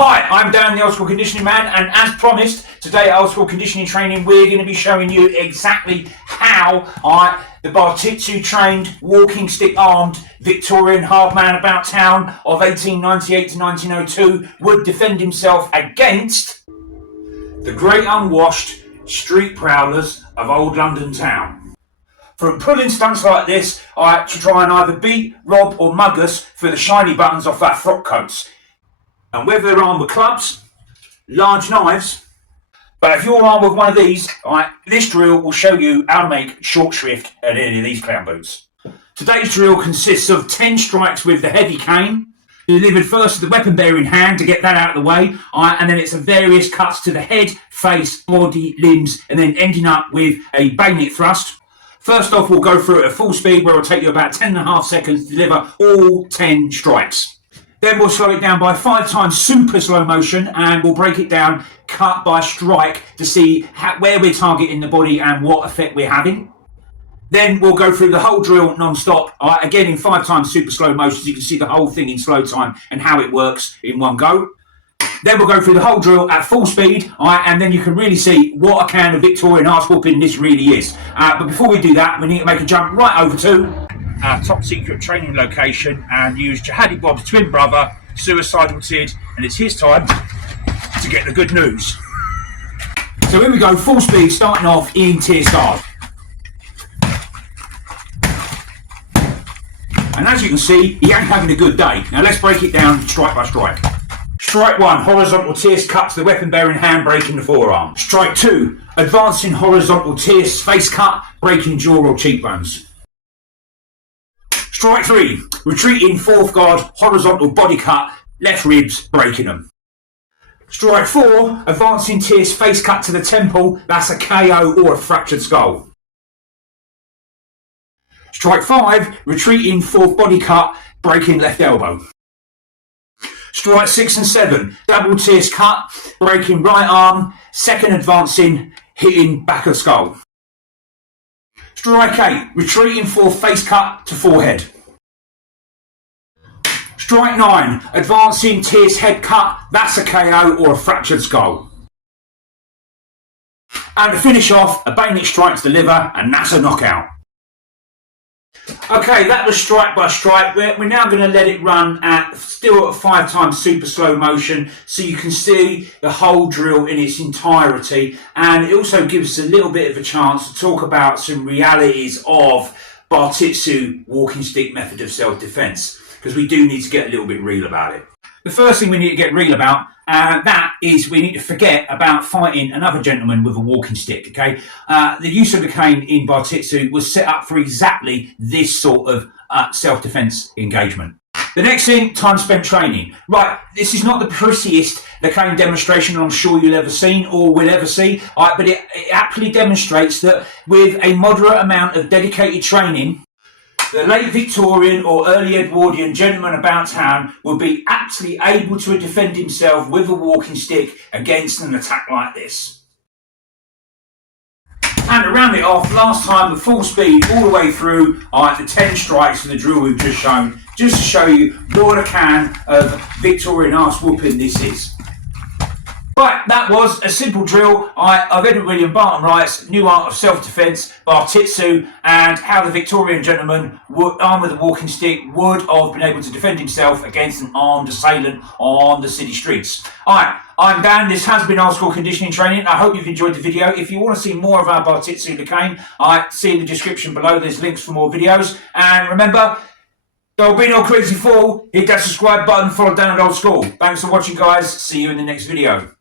Hi, I'm Dan, the Old School Conditioning Man, and as promised, today at Old School Conditioning Training, we're going to be showing you exactly how the Bartitsu trained, walking stick armed Victorian hard man about town of 1898 to 1902 would defend himself against the great unwashed street prowlers of old London town. From pulling stunts like this to try and either beat, rob or mug us for the shiny buttons off our frock coats. And whether they're armed with clubs, large knives, but if you're armed with one of these, this drill will show you how to make short shrift at any of these clown boots. Today's drill consists of 10 strikes with the heavy cane, delivered first to the weapon bearing hand to get that out of the way, and then it's various cuts to the head, face, body, limbs, and then ending up with a bayonet thrust. First off, we'll go through it at full speed, where it'll take you about 10.5 seconds to deliver all 10 strikes. Then we'll slow it down by 5 times super slow motion, and we'll break it down cut by strike to see where we're targeting the body and what effect we're having. Then we'll go through the whole drill non-stop, again in 5 times super slow motion, so you can see the whole thing in slow time and how it works in one go. Then we'll go through the whole drill at full speed, and then you can really see what a can of Victorian arse whooping this really is. But before we do that, we need to make a jump right over to our top secret training location and use Jihadi Bob's twin brother, Suicidal Tid, and it's his time to get the good news. So here we go, full speed, starting off in tierce guard. And as you can see, he ain't having a good day. Now let's break it down strike by strike. Strike 1, horizontal tierce cut to the weapon bearing hand, breaking the forearm. Strike 2, advancing horizontal tierce face cut, breaking jaw or cheekbones. Strike 3, retreating fourth guard, horizontal body cut, left ribs, breaking them. Strike 4, advancing tierce face cut to the temple, that's a KO or a fractured skull. Strike 5, retreating fourth body cut, breaking left elbow. Strike 6 and 7, double tierce cut, breaking right arm, second advancing, hitting back of skull. Strike 8, retreating fourth face cut to forehead. Strike 9, advancing tierce head cut, that's a KO or a fractured skull. And to finish off, a bayonet strike to the liver, and that's a knockout. Okay, that was strike by strike. We're now going to let it run still at 5 times super slow motion, so you can see the whole drill in its entirety, and it also gives us a little bit of a chance to talk about some realities of Bartitsu walking stick method of self-defense, because we do need to get a little bit real about it. The first thing we need to get real about, that is we need to forget about fighting another gentleman with a walking stick, okay? The use of the cane in Bartitsu was set up for exactly this sort of self-defense engagement. The next thing, time spent training. Right, this is not the prettiest the cane demonstration I'm sure you'll ever seen or will ever see, but it aptly demonstrates that with a moderate amount of dedicated training, the late Victorian or early Edwardian gentleman about town would be aptly able to defend himself with a walking stick against an attack like this. And to round it off, last time with full speed all the way through the 10 strikes of the drill we've just shown, just to show you what a can of Victorian arse whooping this is. Right, that was a simple drill of Edwardian Barton-Wrights, New Art of Self-Defense, Bartitsu, and how the Victorian gentleman, armed with a walking stick, would have been able to defend himself against an armed assailant on the city streets. Alright, I'm Dan, this has been Old School Conditioning Training. I hope you've enjoyed the video. If you want to see more of our Bartitsu the cane, see in the description below, there's links for more videos. And remember, there'll be no crazy fall. Hit that subscribe button, follow down at Old School. Thanks for watching, guys. See you in the next video.